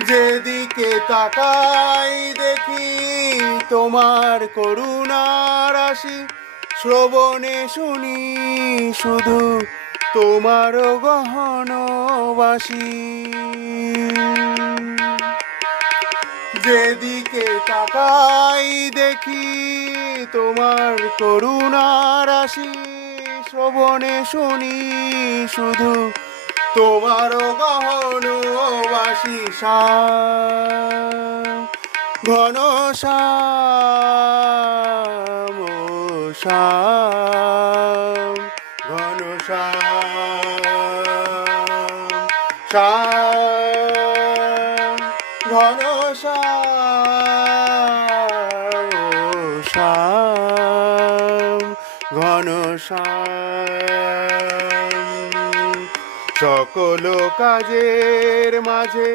যেদিকে তাকাই দেখি তোমার করুণার রাশি, শ্রবণে শুনি শুধু তোমার গহন বাসি। যেদিকে তাকাই দেখি তোমার করুণার রাশি, শ্রবণে শুনি শুধু তোমার গহন বাসি। ঘন শ্যাম ও শ্যাম, ঘন শ্যাম, শ্যাম, ঘন শ্যাম ও শ্যাম, ঘন শ্যাম। সকল কাজের মাঝে